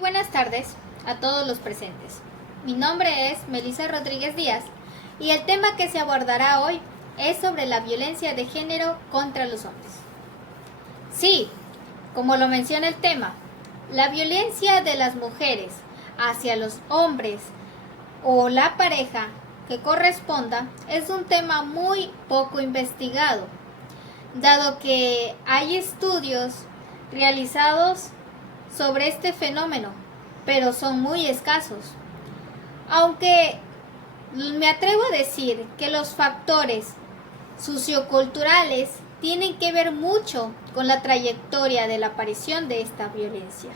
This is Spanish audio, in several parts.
Buenas tardes a todos los presentes. Mi nombre es Melissa Rodríguez Díaz y el tema que se abordará hoy es sobre la violencia de género contra los hombres. Sí, como lo menciona el tema, la violencia de las mujeres hacia los hombres o la pareja que corresponda es un tema muy poco investigado, dado que hay estudios realizados sobre este fenómeno, pero son muy escasos. Aunque me atrevo a decir que los factores socioculturales tienen que ver mucho con la trayectoria de la aparición de esta violencia.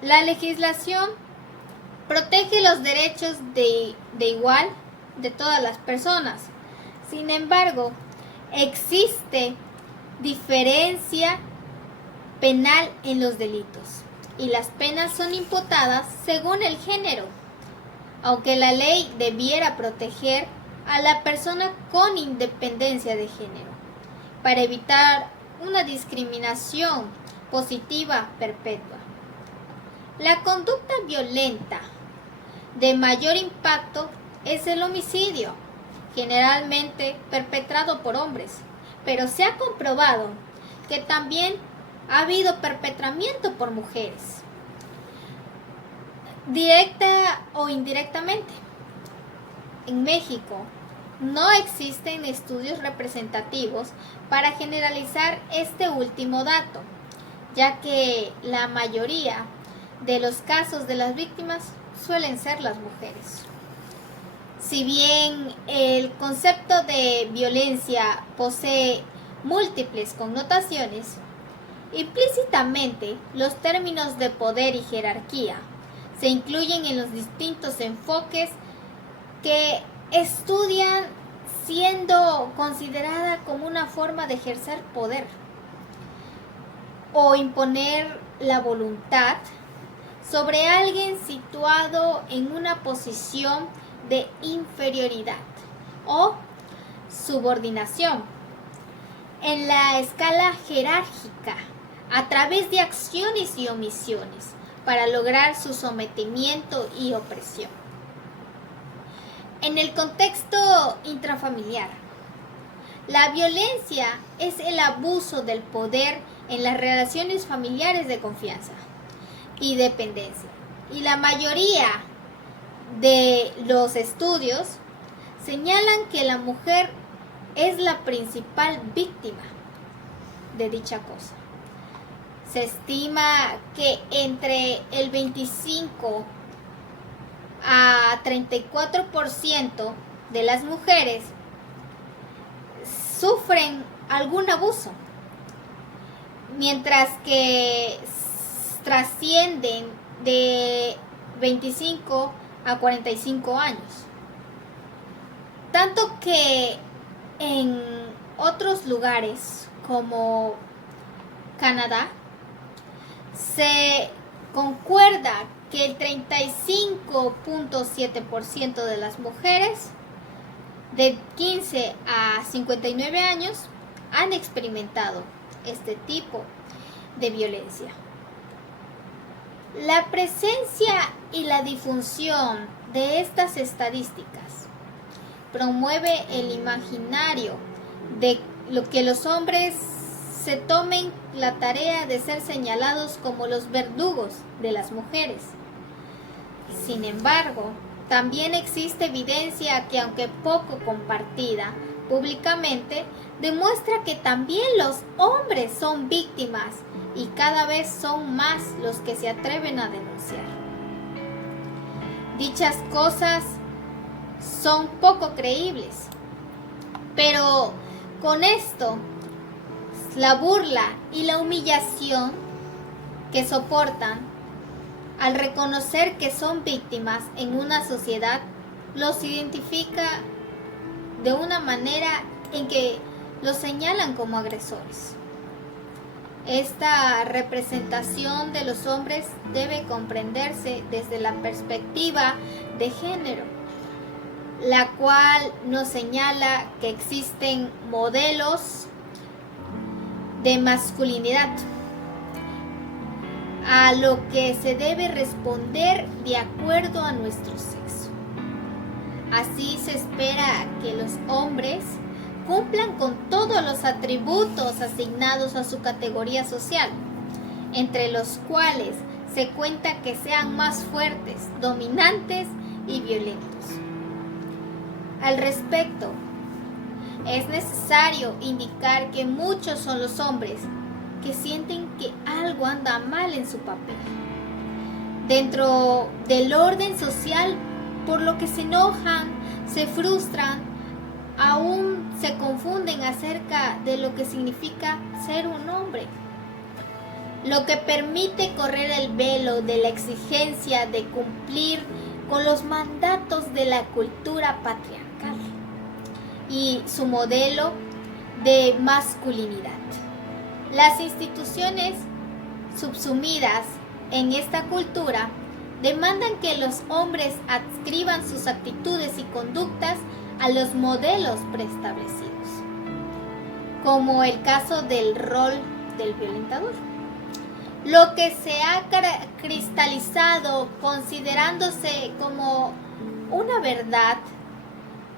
La legislación protege los derechos de igual de todas las personas. Sin embargo, existe diferencia penal en los delitos y las penas son imputadas según el género, aunque la ley debiera proteger a la persona con independencia de género para evitar una discriminación positiva perpetua. La conducta violenta de mayor impacto es el homicidio, generalmente perpetrado por hombres, pero se ha comprobado que también ha habido perpetramiento por mujeres, directa o indirectamente. En México no existen estudios representativos para generalizar este último dato, ya que la mayoría de los casos de las víctimas suelen ser las mujeres. Si bien el concepto de violencia posee múltiples connotaciones, implícitamente, los términos de poder y jerarquía se incluyen en los distintos enfoques que estudian, siendo considerada como una forma de ejercer poder o imponer la voluntad sobre alguien situado en una posición de inferioridad o subordinación en la escala jerárquica, a través de acciones y omisiones para lograr su sometimiento y opresión. En el contexto intrafamiliar, la violencia es el abuso del poder en las relaciones familiares de confianza y dependencia. Y la mayoría de los estudios señalan que la mujer es la principal víctima de dicha cosa. Se estima que entre el 25 a 34% de las mujeres sufren algún abuso, mientras que trascienden de 25 a 45 años. Tanto que en otros lugares como Canadá se concuerda que el 35.7% de las mujeres de 15 a 59 años han experimentado este tipo de violencia. La presencia y la difusión de estas estadísticas promueve el imaginario de lo que los hombres se tomen la tarea de ser señalados como los verdugos de las mujeres. Sin embargo, también existe evidencia que, aunque poco compartida públicamente, demuestra que también los hombres son víctimas y cada vez son más los que se atreven a denunciar. Dichas cosas son poco creíbles, pero con esto, la burla y la humillación que soportan al reconocer que son víctimas en una sociedad los identifica de una manera en que los señalan como agresores. Esta representación de los hombres debe comprenderse desde la perspectiva de género, la cual nos señala que existen modelos de masculinidad a lo que se debe responder de acuerdo a nuestro sexo. Así se espera que los hombres cumplan con todos los atributos asignados a su categoría social, entre los cuales se cuenta que sean más fuertes, dominantes y violentos. Al respecto, es necesario indicar que muchos son los hombres que sienten que algo anda mal en su papel, dentro del orden social, por lo que se enojan, se frustran, aún se confunden acerca de lo que significa ser un hombre, lo que permite correr el velo de la exigencia de cumplir con los mandatos de la cultura patriarcal y su modelo de masculinidad. Las instituciones subsumidas en esta cultura demandan que los hombres adscriban sus actitudes y conductas a los modelos preestablecidos, como el caso del rol del violentador, lo que se ha cristalizado considerándose como una verdad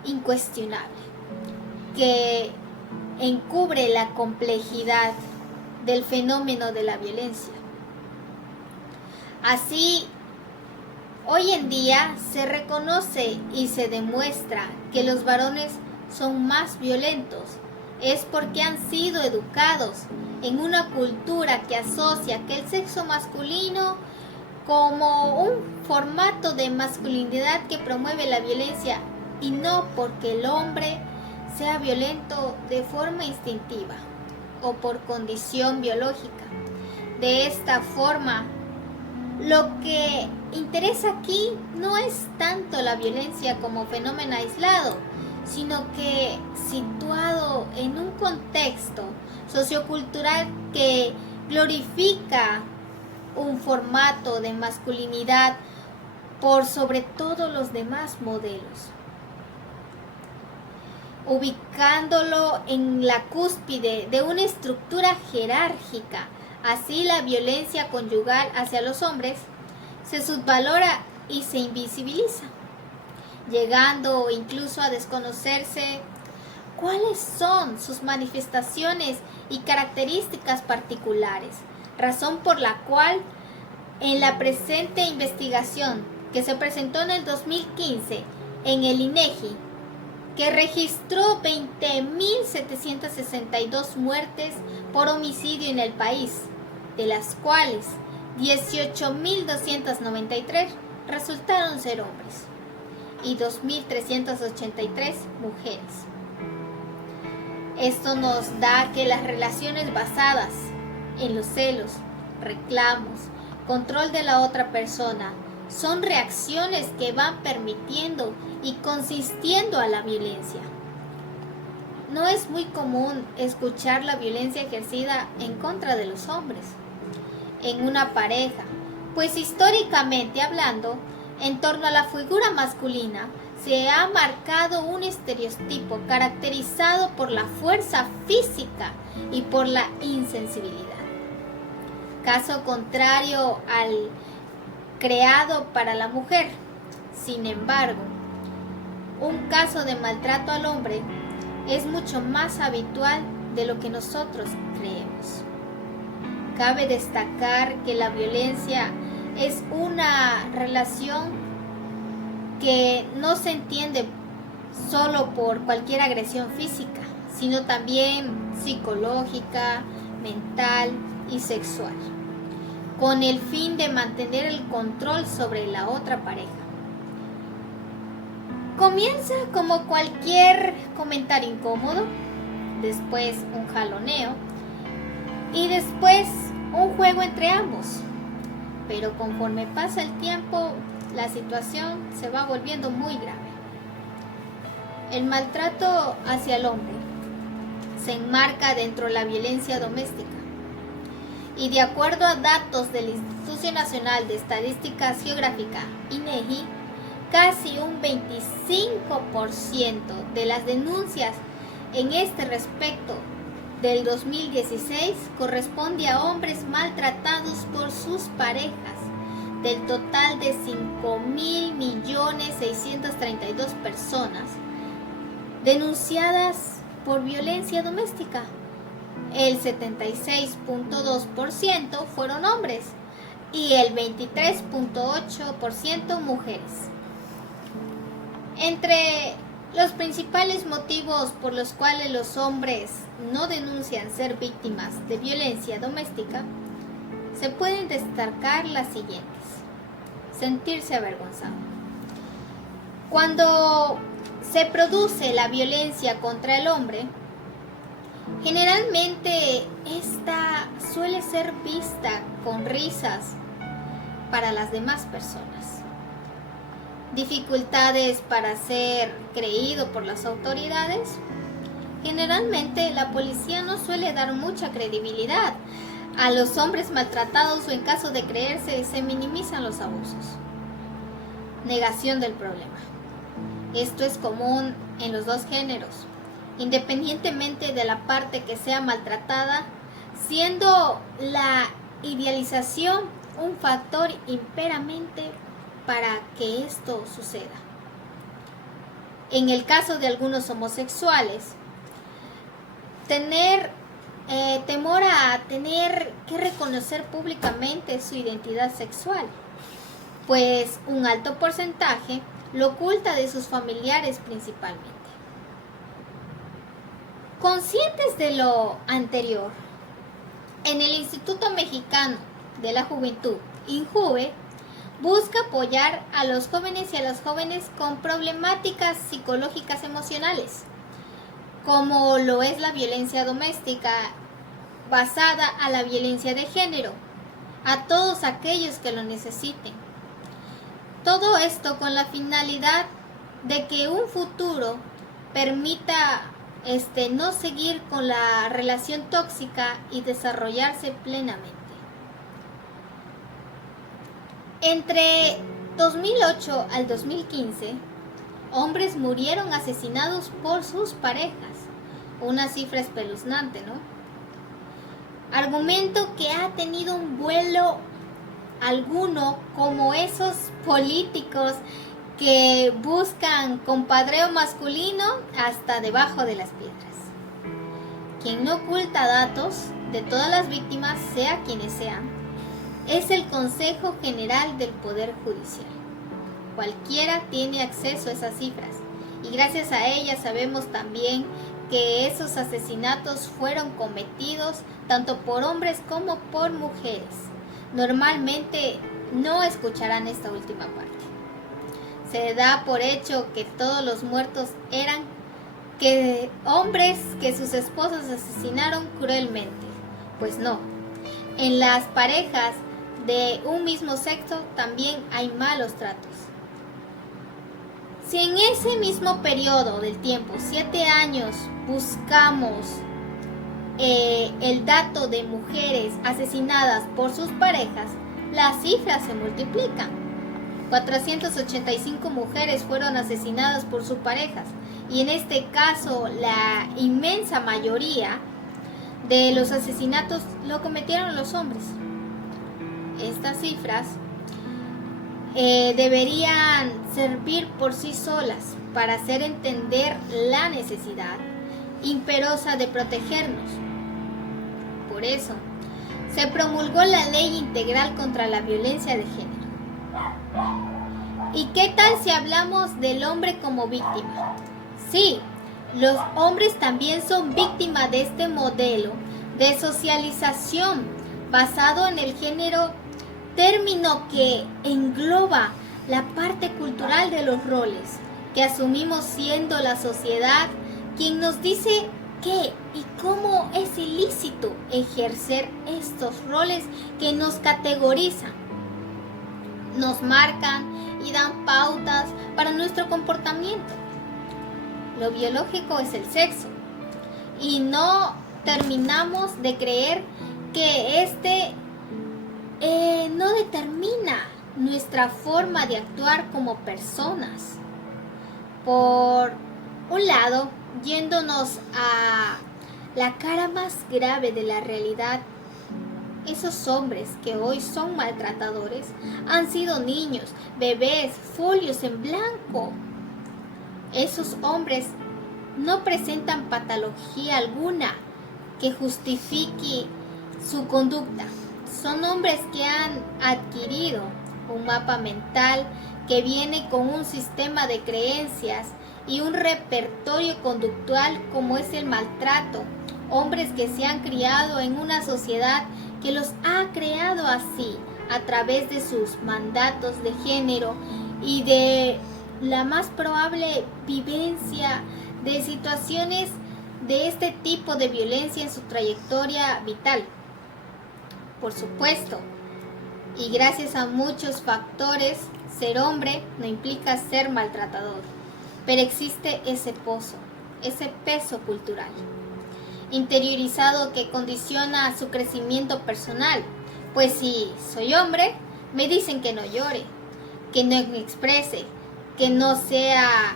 incuestionable que encubre la complejidad del fenómeno de la violencia. Así, hoy en día se reconoce y se demuestra que los varones son más violentos. Es porque han sido educados en una cultura que asocia que el sexo masculino como un formato de masculinidad que promueve la violencia, y no porque el hombre sea violento de forma instintiva o por condición biológica. De esta forma, lo que interesa aquí no es tanto la violencia como fenómeno aislado, sino que situado en un contexto sociocultural que glorifica un formato de masculinidad por sobre todos los demás modelos, ubicándolo en la cúspide de una estructura jerárquica. Así, la violencia conyugal hacia los hombres se subvalora y se invisibiliza, llegando incluso a desconocerse cuáles son sus manifestaciones y características particulares, razón por la cual en la presente investigación que se presentó en el 2015 en el INEGI, que registró 20.762 muertes por homicidio en el país, de las cuales 18.293 resultaron ser hombres y 2.383 mujeres. Esto nos da que las relaciones basadas en los celos, reclamos, control de la otra persona, son reacciones que van permitiendo y consistiendo a la violencia. No es muy común escuchar la violencia ejercida en contra de los hombres en una pareja, pues históricamente hablando, en torno a la figura masculina se ha marcado un estereotipo caracterizado por la fuerza física y por la insensibilidad. Caso contrario al creado para la mujer. Sin embargo, un caso de maltrato al hombre es mucho más habitual de lo que nosotros creemos. Cabe destacar que la violencia es una relación que no se entiende solo por cualquier agresión física, sino también psicológica, mental y sexual, con el fin de mantener el control sobre la otra pareja. Comienza como cualquier comentario incómodo, después un jaloneo y después un juego entre ambos. Pero conforme pasa el tiempo, la situación se va volviendo muy grave. El maltrato hacia el hombre se enmarca dentro de la violencia doméstica. Y de acuerdo a datos del Instituto Nacional de Estadísticas Geográficas, INEGI, casi un 25% de las denuncias en este respecto del 2016 corresponde a hombres maltratados por sus parejas, del total de 5.000.632 personas denunciadas por violencia doméstica. El 76.2% fueron hombres y el 23.8% mujeres. Entre los principales motivos por los cuales los hombres no denuncian ser víctimas de violencia doméstica, se pueden destacar las siguientes. Sentirse avergonzado. Cuando se produce la violencia contra el hombre, generalmente esta suele ser vista con risas para las demás personas. Dificultades para ser creído por las autoridades. Generalmente la policía no suele dar mucha credibilidad a los hombres maltratados o en caso de creerse se minimizan los abusos. Negación del problema. Esto es común en los dos géneros, independientemente de la parte que sea maltratada, siendo la idealización un factor imperante para que esto suceda. En el caso de algunos homosexuales, temor a tener que reconocer públicamente su identidad sexual, pues un alto porcentaje lo oculta de sus familiares principalmente. Conscientes de lo anterior, en el Instituto Mexicano de la Juventud, INJUVE, busca apoyar a los jóvenes y a las jóvenes con problemáticas psicológicas emocionales, como lo es la violencia doméstica basada a la violencia de género, a todos aquellos que lo necesiten. Todo esto con la finalidad de que un futuro permita no seguir con la relación tóxica y desarrollarse plenamente. Entre 2008 al 2015, hombres murieron asesinados por sus parejas. Una cifra espeluznante, ¿no? Argumento que ha tenido un vuelo alguno como esos políticos que buscan compadreo masculino hasta debajo de las piedras. Quien no oculta datos de todas las víctimas, sea quienes sean, es el Consejo General del Poder Judicial. Cualquiera tiene acceso a esas cifras y gracias a ellas sabemos también que esos asesinatos fueron cometidos tanto por hombres como por mujeres. Normalmente no escucharán esta última parte. Se da por hecho que todos los muertos eran hombres que sus esposas asesinaron cruelmente. Pues no. En las parejas de un mismo sexo también hay malos tratos. Si en ese mismo periodo del tiempo, 7 años, buscamos el dato de mujeres asesinadas por sus parejas, las cifras se multiplican. 485 mujeres fueron asesinadas por sus parejas y en este caso la inmensa mayoría de los asesinatos lo cometieron los hombres. Estas cifras deberían servir por sí solas para hacer entender la necesidad imperiosa de protegernos. Por eso, se promulgó la Ley Integral contra la Violencia de Género. ¿Y qué tal si hablamos del hombre como víctima? Sí, los hombres también son víctimas de este modelo de socialización basado en el género, término que engloba la parte cultural de los roles que asumimos siendo la sociedad quien nos dice qué y cómo es ilícito ejercer estos roles que nos categorizan, nos marcan y dan pautas para nuestro comportamiento. Lo biológico es el sexo y no terminamos de creer que no determina nuestra forma de actuar como personas. Por un lado, yéndonos la cara más grave de la realidad. Esos hombres que hoy son maltratadores han sido niños, bebés, folios en blanco. Esos hombres no presentan patología alguna que justifique su conducta. Son hombres que han adquirido un mapa mental que viene con un sistema de creencias y un repertorio conductual como es el maltrato. Hombres que se han criado en una sociedad que los ha creado así a través de sus mandatos de género y de la más probable vivencia de situaciones de este tipo de violencia en su trayectoria vital. Por supuesto, y gracias a muchos factores, ser hombre no implica ser maltratador, pero existe ese peso cultural interiorizado que condiciona su crecimiento personal. Pues si soy hombre, me dicen que no llore, que no me exprese, que no sea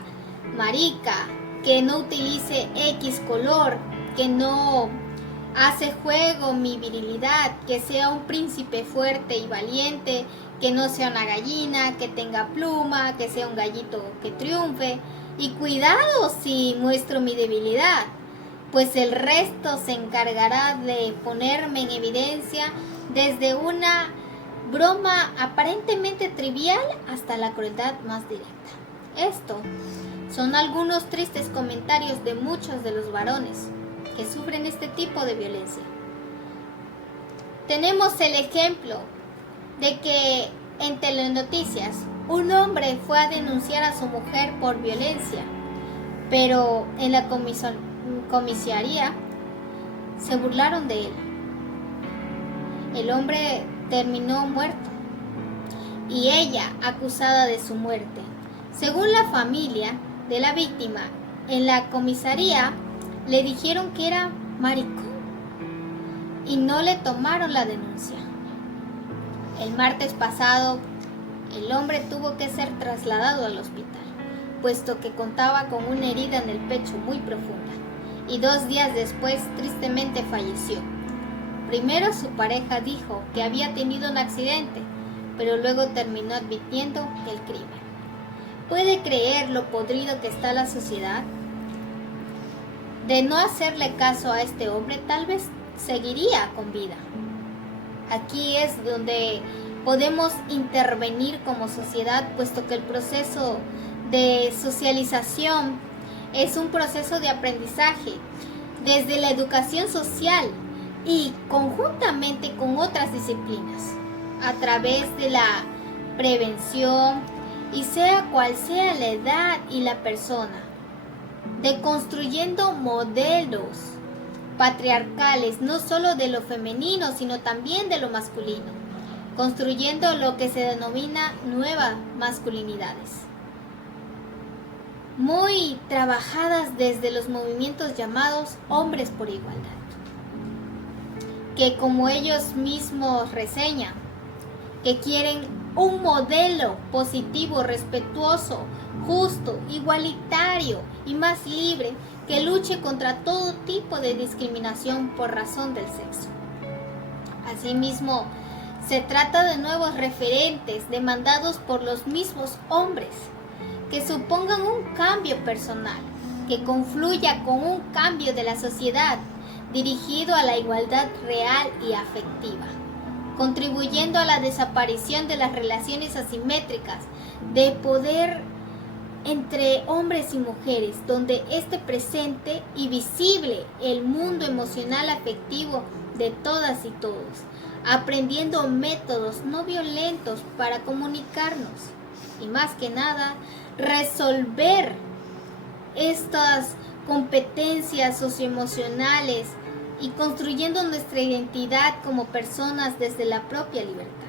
marica, que no utilice X color, que no hace juego mi virilidad, que sea un príncipe fuerte y valiente, que no sea una gallina, que tenga pluma, que sea un gallito que triunfe. Y cuidado si muestro mi debilidad, pues el resto se encargará de ponerme en evidencia desde una broma aparentemente trivial hasta la crueldad más directa. Esto son algunos tristes comentarios de muchos de los varones que sufren este tipo de violencia. Tenemos el ejemplo de que en Telenoticias un hombre fue a denunciar a su mujer por violencia, pero en la comisaría se burlaron de él. El hombre terminó muerto y ella acusada de su muerte. Según la familia de la víctima, en la comisaría le dijeron que era maricón y no le tomaron la denuncia. El martes pasado, el hombre tuvo que ser trasladado al hospital, puesto que contaba con una herida en el pecho muy profunda, y 2 días después tristemente falleció. Primero su pareja dijo que había tenido un accidente, pero luego terminó admitiendo el crimen. ¿Puede creer lo podrido que está la sociedad? De no hacerle caso a este hombre, tal vez seguiría con vida. Aquí es donde podemos intervenir como sociedad, puesto que el proceso de socialización es un proceso de aprendizaje desde la educación social y conjuntamente con otras disciplinas, a través de la prevención, y sea cual sea la edad y la persona, de construyendo modelos patriarcales, no solo de lo femenino, sino también de lo masculino, construyendo lo que se denomina nuevas masculinidades, muy trabajadas desde los movimientos llamados hombres por igualdad, que como ellos mismos reseñan, que quieren un modelo positivo, respetuoso, justo, igualitario y más libre, que luche contra todo tipo de discriminación por razón del sexo. Asimismo, se trata de nuevos referentes demandados por los mismos hombres, que supongan un cambio personal, que confluya con un cambio de la sociedad dirigido a la igualdad real y afectiva, contribuyendo a la desaparición de las relaciones asimétricas de poder entre hombres y mujeres, donde esté presente y visible el mundo emocional afectivo de todas y todos, aprendiendo métodos no violentos para comunicarnos y, más que nada, resolver estas competencias socioemocionales y construyendo nuestra identidad como personas desde la propia libertad.